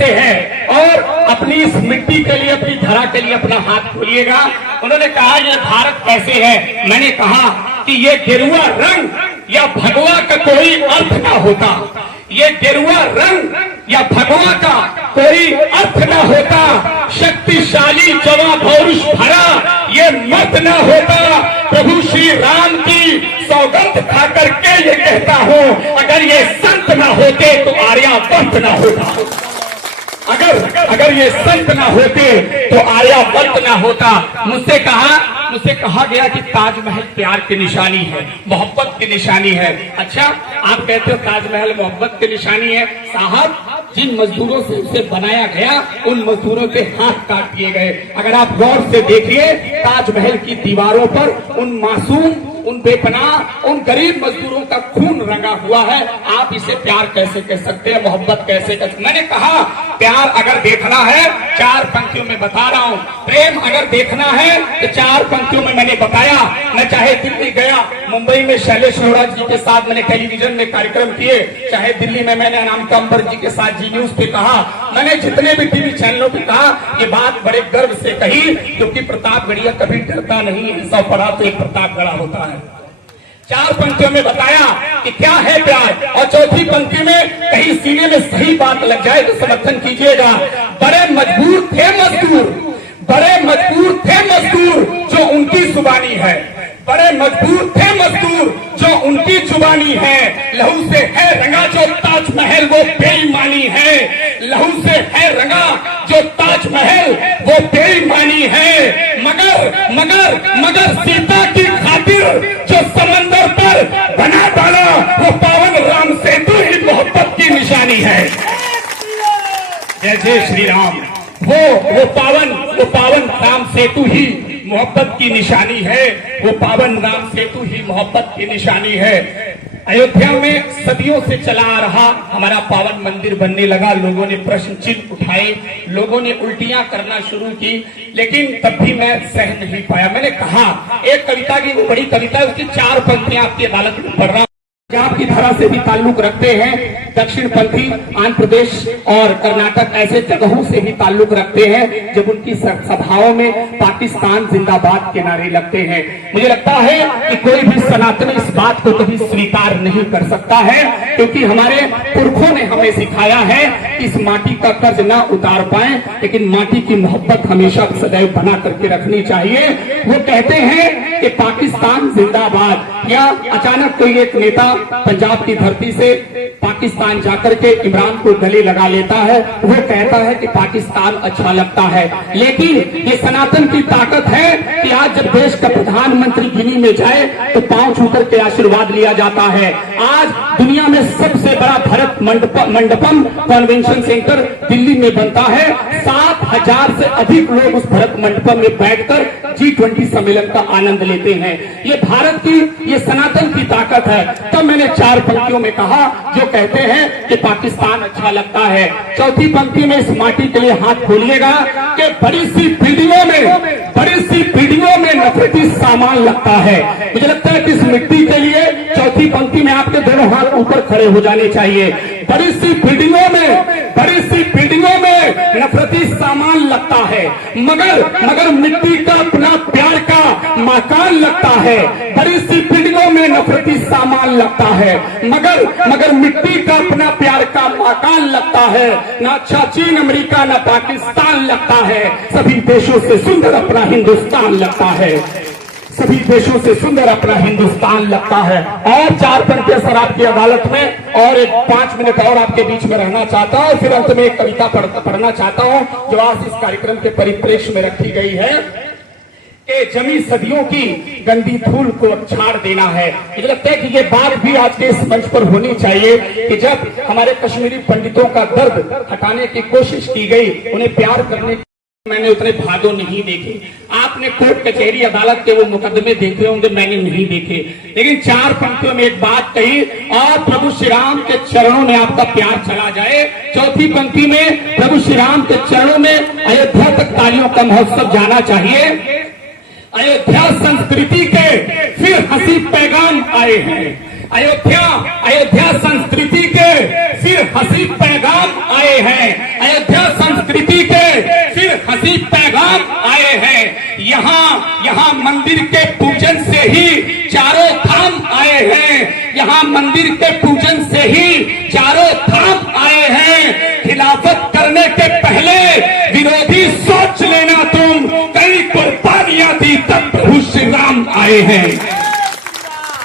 कैसे है और अपनी इस मिट्टी के लिए, अपनी धरा के लिए अपना हाथ खोलिएगा। उन्होंने कहा ये भारत कैसे है। मैंने कहा कि ये गेरुआ रंग या भगवा का कोई अर्थ ना होता, ये गेरुआ रंग या भगवा का कोई अर्थ न होता, शक्तिशाली जवा पौरुष भरा ये मत न होता। प्रभु श्री राम की सौगंध खा करके ये कहता हूँ, अगर ये संत न होते तो आर्यावर्त न होता, अगर ये संत ना होते तो आर्यावर्त ना होता। मुझसे कहा गया कि ताजमहल प्यार की निशानी है, मोहब्बत की निशानी है। अच्छा, आप कहते हो ताजमहल मोहब्बत की निशानी है। साहब, जिन मजदूरों से उसे बनाया गया उन मजदूरों के हाथ काट दिए गए। अगर आप गौर से देखिए ताजमहल की दीवारों पर उन मासूम, उन बेपनाह, उन गरीब मजदूरों का खून रंगा हुआ है। आप इसे प्यार कैसे कह सकते हैं, मोहब्बत कैसे कह सकते? मैंने कहा प्यार अगर देखना है, चार पंक्तियों में बता रहा हूँ। प्रेम अगर देखना है तो चार पंक्तियों में मैंने बताया। मैं चाहे दिल्ली गया, मुंबई में शैलेश अरोड़ा जी के साथ मैंने टेलीविजन में कार्यक्रम किए, चाहे दिल्ली में मैंने अनामिका अंबर जी के साथ जी न्यूज पे कहा, मैंने जितने भी टीवी चैनलों पे कहा, ये बात बड़े गर्व से कही, क्योंकि प्रतापगढ़िया कभी डरता नहीं है, सब पढ़ा तो एक प्रतापगढ़ा होता है। चार पंक्तियों में बताया कि क्या है प्यार, और चौथी पंक्ति में कहीं सीने में सही बात लग जाए तो समर्थन कीजिएगा। बड़े मजबूर थे मजदूर, बड़े मजबूर थे मजदूर जो उनकी जुबानी है, बड़े मजबूर थे मजदूर जो उनकी जुबानी है। लहू से है रंगा जो ताजमहल वो बेईमानी है, लहू से है रंगा जो ताजमहल वो बेईमानी है। मगर सीता की खातिर जो समंदर पर बना डाला वो पावन राम सेतु ही मोहब्बत की निशानी है। जय जय श्री राम। वो पावन राम सेतु ही मोहब्बत की निशानी है, वो पावन राम सेतु ही मोहब्बत की निशानी है। अयोध्या में सदियों से चला आ रहा हमारा पावन मंदिर बनने लगा, लोगों ने प्रश्न चिन्ह उठाए, लोगों ने उल्टियां करना शुरू की, लेकिन तब भी मैं सह नहीं पाया। मैंने कहा एक कविता की, वो बड़ी कविता, उसकी चार पंक्तियां आपकी अदालत में पढ़ रहा। पंजाब की धारा से भी ताल्लुक रखते हैं, दक्षिणपंथी आंध्र प्रदेश और कर्नाटक ऐसे जगहों से भी ताल्लुक रखते हैं जब उनकी सभाओं में पाकिस्तान जिंदाबाद के नारे लगते हैं। मुझे लगता है कि कोई भी सनातनी इस बात को कभी स्वीकार नहीं कर सकता है, क्योंकि हमारे पुरखों ने हमें सिखाया है कि इस माटी का कर्ज ना उतार पाए, लेकिन माटी की मोहब्बत हमेशा सदैव बना करके रखनी चाहिए। वो कहते हैं कि पाकिस्तान जिंदाबाद, या अचानक कोई एक नेता पंजाब की धरती से पाकिस्तान जाकर के इमरान को गले लगा लेता है, वो कहता है कि पाकिस्तान अच्छा लगता है। लेकिन ये सनातन की ताकत है कि आज जब देश का प्रधानमंत्री गिनी में जाए तो पांव छू करके आशीर्वाद लिया जाता है। आज दुनिया में सबसे बड़ा भरत मंडपम कन्वेंशन सेंटर दिल्ली में बनता है। 7,000 से अधिक लोग उस भरत मंडपम में बैठकर G20 सम्मेलन का आनंद लेते हैं। ये भारत की, ये सनातन की ताकत है। तब मैंने चार पंक्तियों में कहा जो कहते हैं कि पाकिस्तान अच्छा लगता है। चौथी पंक्ति में इस माटी के लिए हाथ खोलिएगा कि बड़ी सी बिल्डिंगों में नफरती सामान लगता है। मुझे लगता है कि इस मिट्टी के लिए चौथी पंक्ति में आपके दोनों हाथ ऊपर खड़े हो जाने चाहिए। बड़ी सी बिल्डिंगों में नफरती सामान लगता है, मगर मिट्टी का अपना प्यार का मकान लगता है। बड़ी सी बिल्डिंगों में नफरती सामान लगता है, मगर मिट्टी का अपना प्यार का मकान लगता है। ना अच्छा चीन, अमेरिका, ना पाकिस्तान लगता है, सभी देशों से सुंदर अपना हिंदुस्तान लगता है, सभी देशों से सुंदर अपना हिंदुस्तान लगता है। और चार पंक्तियां सर आपकी अदालत में, और एक 5 मिनट और आपके बीच में रहना चाहता हूं, फिर अंत में एक कविता पढ़ना चाहता हूं जो आज इस कार्यक्रम के परिप्रेक्ष्य में रखी गई है कि जमी सदियों की गंदी धूल को छाड़ देना है। मुझे लगता है कि ये बात भी आज के इस मंच पर होनी चाहिए कि जब हमारे कश्मीरी पंडितों का दर्द हटाने की कोशिश की गई, उन्हें प्यार करने की मैंने उतने भादों नहीं देखे। आपने कोर्ट कचहरी अदालत के वो मुकदमे देखे होंगे, मैंने नहीं देखे। लेकिन चार पंक्तियों में एक बात कही, और प्रभु श्री राम के चरणों में आपका प्यार चला जाए। चौथी पंक्ति में प्रभु श्री राम के चरणों में अयोध्या तक तालियों का महोत्सव जाना चाहिए। अयोध्या संस्कृति के फिर हंसी पैगाम आए हैं, अयोध्या संस्कृति के फिर हंसी पैगाम आए हैं। अयोध्या राम आए हैं। यहाँ मंदिर के पूजन से ही चारों धाम आए हैं। यहाँ मंदिर के पूजन से ही चारों धाम आए हैं। खिलाफत करने के पहले विरोधी सोच लेना तुम, कई कुर्बानियां दी तब प्रभु श्री राम आए हैं।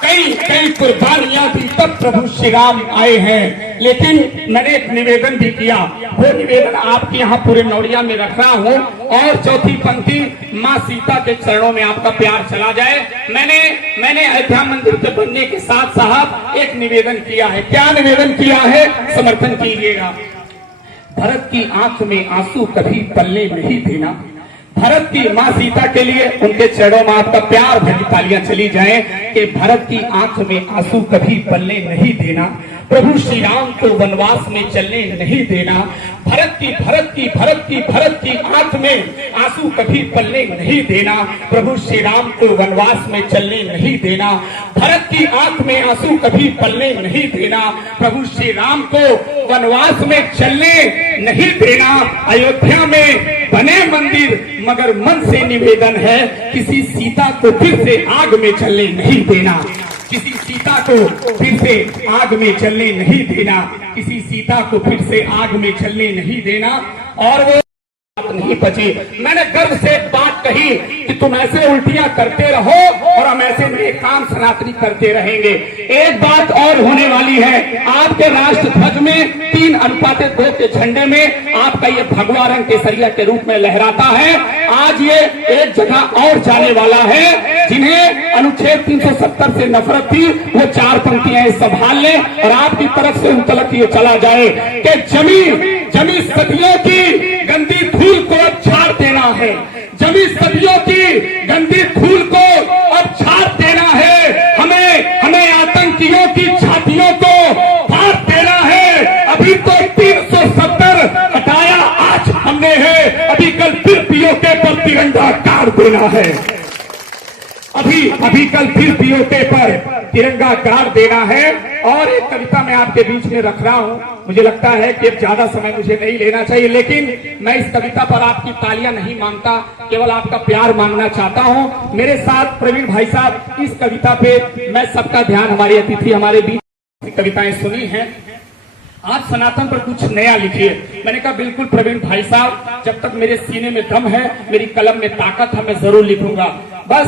कई कुर्बानियां दी तब प्रभु श्री राम आए हैं। लेकिन मैंने एक निवेदन भी किया, वो निवेदन आपके यहाँ पूरे नौड़िया में रख रहा हूँ। और चौथी पंक्ति, माँ सीता के चरणों में आपका प्यार चला जाए। मैंने अयोध्या मंदिर के बनने के साथ साहब एक निवेदन किया है। क्या निवेदन किया है, समर्थन कीजिएगा। भरत की आंख में आंसू कभी पलने नहीं देना। भरत की माँ सीता के लिए उनके चरणों में आपका प्यार भरी तालियां चली जाएं कि भरत की आंख में आंसू कभी पलने नहीं देना। प्रभु श्री राम को वनवास में चलने नहीं देना। भरत की आंख में आंसू कभी पलने नहीं देना। प्रभु श्री राम को वनवास में चलने नहीं देना। भरत की आंख में आंसू कभी पलने नहीं देना। प्रभु श्री राम को वनवास में चलने नहीं देना। अयोध्या में बने मंदिर, मगर मन से निवेदन है, किसी सीता को फिर से आग में चलने नहीं देना। किसी सीता को फिर से आग में चलने नहीं देना। किसी सीता को फिर से आग में चलने नहीं देना। और वो नहीं बची। मैंने गर्व से बात कही कि तुम ऐसे उल्टियां करते रहो और हम ऐसे नए काम सनातनी करते रहेंगे। एक बात और होने वाली है, आपके राष्ट्र ध्वज में 3:2 के झंडे में आपका ये भगवा रंग केसरिया के रूप में लहराता है। आज ये एक जगह और जाने वाला है। जिन्हें अनुच्छेद 370 से नफरत थी, वो 4 पंक्तियां संभाल लें और आपकी तरफ से उन तलक ये चला जाए कि जमी सदियों की गंदी धूल को अब झाड़ देना है। जमी सदियों की गंदी धूल को अब झाड़ देना है। हमें आतंकियों की छातियों को फाड़ देना है। अभी तो 370 हटाया आज हमने है, अभी कल फिर पीओके पर तिरंगा गाड़ देना है। अभी कल फिर पीओके पर तिरंगा गाड़ देना है। और एक कविता मैं आपके बीच में रख रहा हूँ। मुझे लगता है कि ज्यादा समय मुझे नहीं लेना चाहिए, लेकिन मैं इस कविता पर आपकी तालियां नहीं मांगता, केवल आपका प्यार मांगना चाहता हूँ। मेरे साथ प्रवीण भाई साहब, इस कविता पे मैं सबका ध्यान, हमारे अतिथि हमारे बीच कविताएं सुनी हैं। आज सनातन पर कुछ नया लिखिए। मैंने कहा बिल्कुल प्रवीण भाई साहब, जब तक मेरे सीने में दम है, मेरी कलम में ताकत है, मैं जरूर लिखूंगा। बस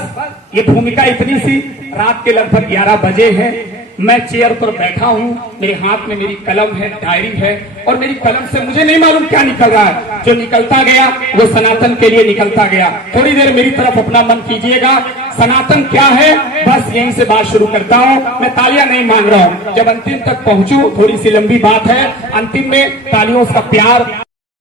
ये भूमिका इतनी सी। रात के लगभग 11 बजे हैं, मैं चेयर पर बैठा हूँ, मेरे हाथ में मेरी कलम है, डायरी है, और मेरी कलम से मुझे नहीं मालूम क्या निकल रहा है। जो निकलता गया वो सनातन के लिए निकलता गया। थोड़ी देर मेरी तरफ अपना मन कीजिएगा। सनातन क्या है, बस यहीं से बात शुरू करता हूँ। मैं तालियां नहीं मांग रहा हूँ, जब अंतिम तक पहुंचूं, थोड़ी सी लंबी बात है, अंतिम में तालियों का प्यार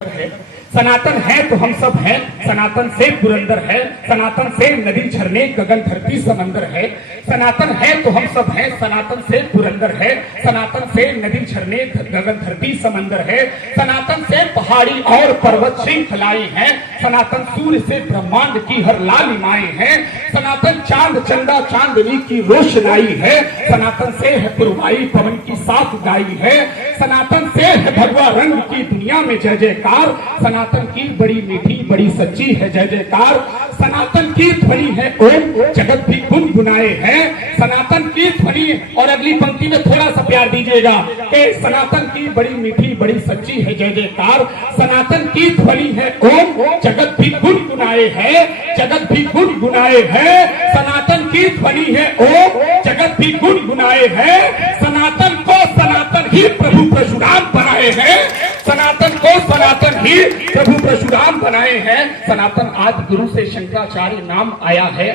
है। सनातन है तो हम सब हैं, सनातन से पुरंदर है, सनातन से नदी झरने गगन धरती समंदर है। सनातन है तो हम सब हैं, सनातन से पुरंदर है, सनातन से नदी झरने गगन धरती समंदर है। सनातन से पहाड़ी और पर्वत श्रृंखलाएं हैं, सनातन सूर्य से ब्रह्मांड की हर लालिमाएं हैं। सनातन चांद चंदा चांदनी की रोशनाई है, सनातन से है पुरवाई पवन की साफ गाई है। सनातन से है भगवा रंग की दुनिया में जय जयकार, सनातन की बड़ी मीठी बड़ी सच्ची है जय जयकार। सनातन की ध्वनि है ओम, जगत भी गुनगुनाए है। सनातन की ध्वनि, और अगली पंक्ति में थोड़ा सा प्यार दीजिएगा कि सनातन की बड़ी मीठी बड़ी सच्ची है जय जयकार। सनातन की ध्वनि है ओम, जगत भी गुनगुनाए है, जगत भी गुनगुनाए है। सनातन की ध्वनि है ओम, जगत भी गुनगुनाए है। सनातन को सनातन ही प्रभु परशुराम बनाए हैं, सनातन को सनातन ही प्रभु परशुराम बनाए हैं। सनातन आदि गुरु से शंकराचार्य नाम आया है।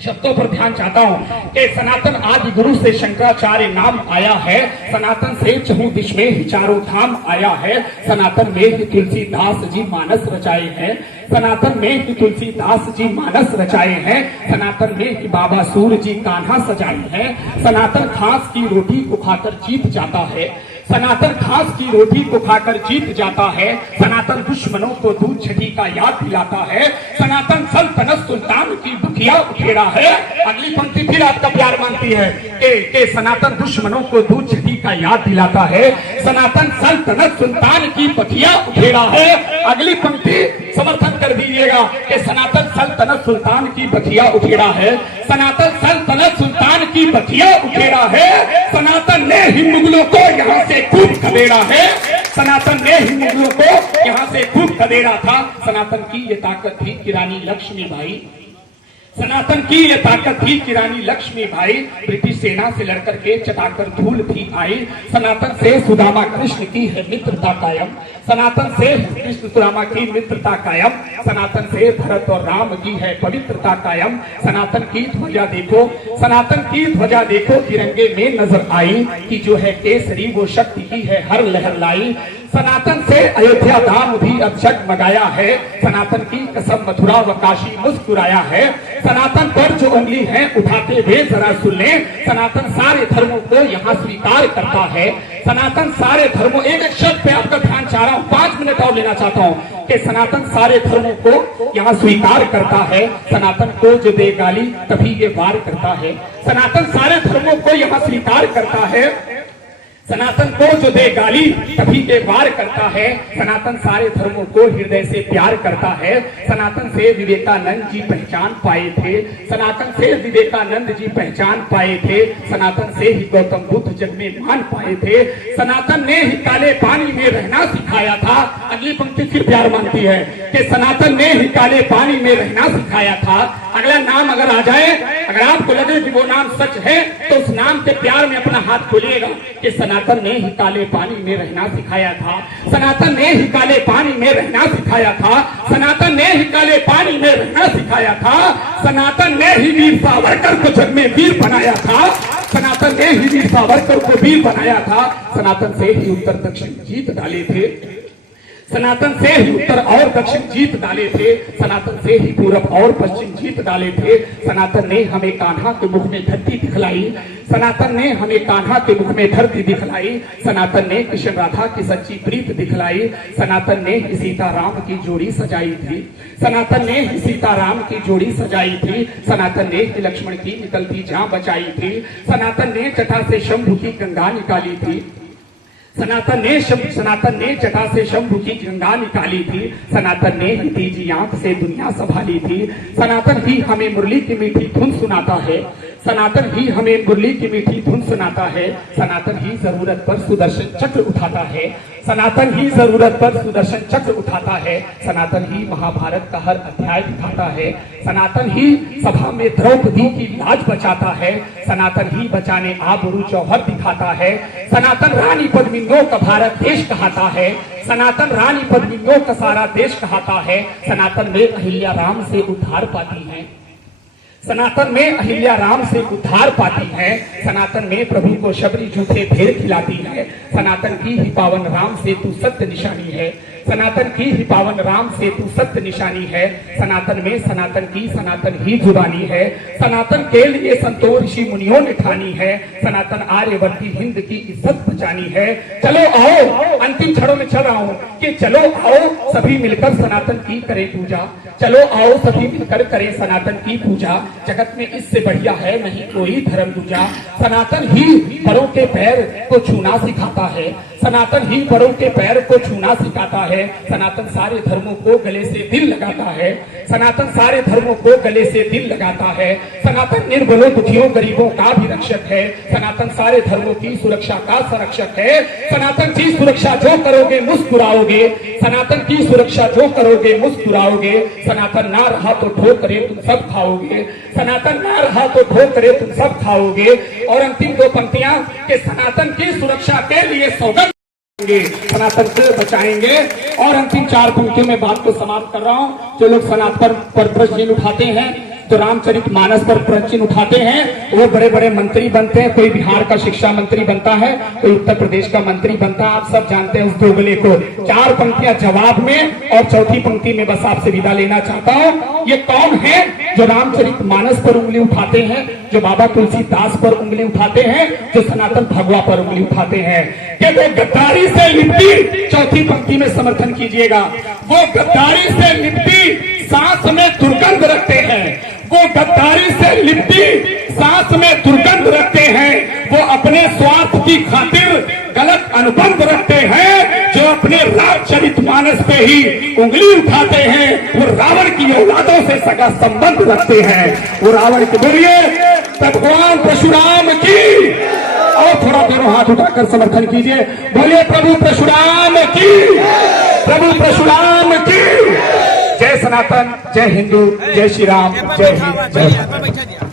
शब्दों पर ध्यान चाहता हूँ कि सनातन आदि गुरु से शंकराचार्य नाम आया है। सनातन से चहु दिश में ही चारों धाम आया है। सनातन में ही तुलसीदास जी मानस रचाए हैं, सनातन में ही तुलसीदास जी मानस रचाए हैं। सनातन में ही बाबा सूर्य जी कान्हा सजाए हैं। सनातन घास की रोटी को खाकर जीत जाता है। सनातन घास की रोटी को खाकर जीत जाता है, सनातन दुश्मनों को दूध छठी का याद दिलाता है, सनातन सल्तनत सुल्तान की दुखिया उखेड़ा है। अगली पंक्ति फिर आपका प्यार मांगती है कि सनातन दुश्मनों को दूध छठी का याद दिलाता है, सनातन सल्तनत सुल्तान की बखिया उखेड़ा है। अगली पंक्ति समर्थन कर दीजिएगा कि सनातन सल्तनत सुल्तान की बखिया उखेड़ा है, सनातन सल्तनत सुल्तान की बखिया उखेड़ा है। सनातन ने ही मुगलों को यहाँ से खूब खदेड़ा है, सनातन ने ही मुगलों को यहाँ से खूब खदेड़ा था। सनातन की ये ताकत थी कि रानी लक्ष्मीबाई, सनातन की ये ताकत थी कि रानी लक्ष्मीबाई ब्रिटिश सेना से लड़कर के चटाकर धूल भी आई। सनातन से सुदामा कृष्ण की है मित्रता कायम, सनातन से कृष्ण सुदामा की मित्रता कायम, सनातन से भरत और राम की है पवित्रता कायम। सनातन की ध्वजा देखो, सनातन की ध्वजा देखो तिरंगे में नजर आई कि जो है केसरी वो शक्ति की है हर लहर लाई। सनातन से अयोध्या धाम भी अब जगमगाया है, सनातन की कसम मथुरा व काशी मुस्कुराया है। सनातन पर जो उंगली है उठाते हुए जरा सुन ले, सनातन सारे धर्मों को यहाँ स्वीकार करता है, सनातन सारे धर्मों, एक एक शब्द पे आपका ध्यान चाह रहा हूँ, 5 मिनट और लेना चाहता हूँ कि सनातन सारे धर्मों को यहाँ स्वीकार करता है, सनातन को जो दे गाली तभी ये वार करता है। सनातन सारे धर्मों को यहाँ स्वीकार करता है, सनातन को जो दे गाली तभी ये वार करता है। सनातन सारे धर्मों को हृदय से प्यार करता है, सनातन से विवेकानंद जी पहचान पाए थे, सनातन से विवेकानंद जी पहचान पाए थे, सनातन से ही गौतम बुद्ध जग में मान पाए थे, सनातन ने ही काले पानी में रहना सिखाया था। अगली पंक्ति फिर प्यार मांगती है कि सनातन ने ही काले पानी में रहना सिखाया था। अगला नाम अगर आ जाए, अगर आपको लगे कि वो नाम सच है तो उस नाम के प्यार में अपना हाथ खोलिएगा कि सनातन ने ही काले पानी में रहना सिखाया था, सनातन ने ही काले पानी में रहना सिखाया था, सनातन ने ही काले पानी में रहना सिखाया था, सनातन ने ही वीर सावरकर को जग में वीर बनाया था, सनातन ने ही वीर सावरकर को वीर बनाया था। सनातन से ही उत्तर दक्षिण जीत डाले थे, सनातन से ही उत्तर और दक्षिण जीत डाले थे, सनातन से ही पूरब और पश्चिम जीत डाले थे। सनातन ने हमें कान्हा के मुख में धरती दिखलाई, सनातन ने हमें कान्हा के मुख में धरती दिखलाई, सनातन ने कृष्ण राधा की सच्ची प्रीत दिखलाई, सनातन ने सीताराम की जोड़ी सजाई थी, सनातन ने सीताराम की जोड़ी सजाई थी, सनातन ने लक्ष्मण की निकलती जान बचाई थी, सनातन ने जटा से शंभु की गंगा निकाली थी, सनातन ने जटा से शंभु की गंगा निकाली थी, सनातन ने तीजी आंख से दुनिया संभाली थी, सनातन ही हमें मुरली की मीठी धुन सुनाता है, सनातन ही हमें मुरली की मीठी धुन सुनाता है, सनातन ही जरूरत पर सुदर्शन चक्र उठाता है, सनातन ही जरूरत पर सुदर्शन चक्र उठाता है, सनातन ही महाभारत का हर अध्याय दिखाता है, सनातन ही सभा में द्रौपदी की लाज बचाता है, सनातन ही बचाने आबरू जौहर दिखाता है, सनातन रानी पद्मिनियों का भारत देश कहता है, सनातन रानी पद्मिनियों का सारा देश कहता है, सनातन में अहिल्या राम से उद्धार पाती है, सनातन में अहिल्या राम से उद्धार पाती है, सनातन में प्रभु को शबरी झूठे भेड़ खिलाती है, सनातन की ही पावन राम से तू सत्य निशानी है, सनातन की ही पावन राम से तू सत्य निशानी है, सनातन में सनातन की सनातन ही जुबानी है, सनातन के लिए संतों ऋषि मुनियों ने ठानी है, सनातन आर्यवर्ती हिंद की इज्जत बचानी है। चलो आओ, अंतिम क्षणों में चल रहा हूँ कि चलो आओ सभी मिलकर सनातन की करें पूजा, चलो आओ सभी मिलकर करें सनातन की पूजा, जगत में इससे बढ़िया है नहीं कोई धर्म दूजा, सनातन ही बड़ों के पैर को छूना सिखाता है, सनातन ही बड़ों के पैर को छूना सिखाता है, सनातन सारे धर्मों को गले से दिल लगाता है, सनातन सारे धर्मों को गले से दिल लगाता है, सनातन निर्बलों दुखियों गरीबों का भी रक्षक है, सनातन सारे धर्मों की सुरक्षा का संरक्षक है, सनातन की सुरक्षा जो करोगे मुस्कुराओगे, सनातन की सुरक्षा जो करोगे मुस्कुराओगे, सनातन ना रहा तो ठोकरे तुम सब खाओगे, सनातन ना रहा तो ठोकरे तुम सब खाओगे। और अंतिम 2 पंक्तियां कि सनातन की सुरक्षा के लिए सौगंध सनातन को बचाएंगे। और अंतिम 4 पंक्तियों में बात को समाप्त कर रहा हूँ। जो लोग सनातन पर प्रश्न उठाते हैं तो रामचरितमानस पर प्रश्न उठाते हैं, वो बड़े बड़े मंत्री बनते हैं, कोई बिहार का शिक्षा मंत्री बनता है, कोई उत्तर प्रदेश का मंत्री बनता है, आप सब जानते हैं उस दोगले को। 4 पंक्तियां जवाब में और चौथी पंक्ति में बस आपसे विदा लेना चाहता हूँ। ये कौन है जो रामचरितमानस पर उंगली उठाते हैं, जो बाबा तुलसीदास पर उंगली उठाते हैं, जो सनातन भगवा पर उंगली उठाते हैं कि वो गद्दारी से लिपटी, चौथी पंक्ति में समर्थन कीजिएगा, वो गद्दारी से लिपटी सांस में दुर्गंध रखते हैं, वो गद्दारी से लिपटी सांस में दुर्गंध रखते हैं, वो अपने स्वार्थ की खातिर गलत अनुबंध रखते हैं, जो अपने रामचरितमानस पे ही उंगली उठाते हैं, वो रावण की औलादों से सगा संबंध रखते हैं। वो रावण के बोलिए भगवान परशुराम की, और थोड़ा दोनों हाथ उठाकर समर्थन कीजिए, बोलिए प्रभु परशुराम की, प्रभु परशुराम की। जय सनातन, जय हिंदू, जय श्री राम, जय हिंद, जय भारत।